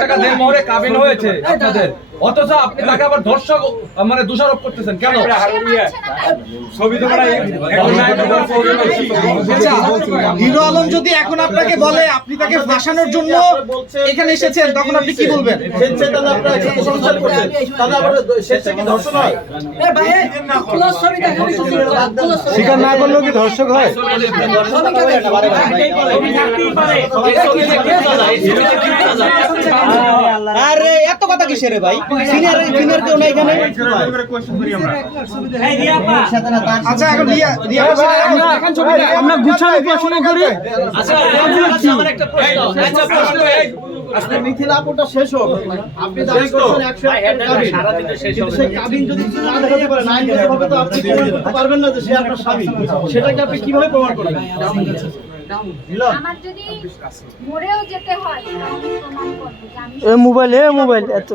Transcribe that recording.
টাকা দেড় কাবিন হয়েছে আপনাদের, অথচ আপনি তাকে আবার ধর্ষক মানে দোষারোপ করতেছেন কেন? হিরো আলম যদি এখন আপনাকে বলে আপনি তাকে ফাঁসানোর জন্য এখানে এসেছেন, তখন আপনি কি বলবেন? স্বীকার না করলেও কি ধর্ষক হয়? আরে এত কথা কিসের ভাই? সিনিয়র কেউ নাই এখানে। আচ্ছা এখন আমরা গুছানো প্রশ্ন করি। আচ্ছা মিথিলা আপুটা শেষ হোক। আপনি দাবি করছেন 100 কিন্তু সেই কাবিন যদি না দেখাতে পারে না আইনগতভাবে তো আপনি প্রমাণ করতে পারবেন না যে সে আপনার স্বামী। সেটাকে আপনি কিভাবে প্রমাণ করবেন? আমার যদি মরেও যেতে হয় আমি প্রমাণ করব যে আমি মোবাইল এত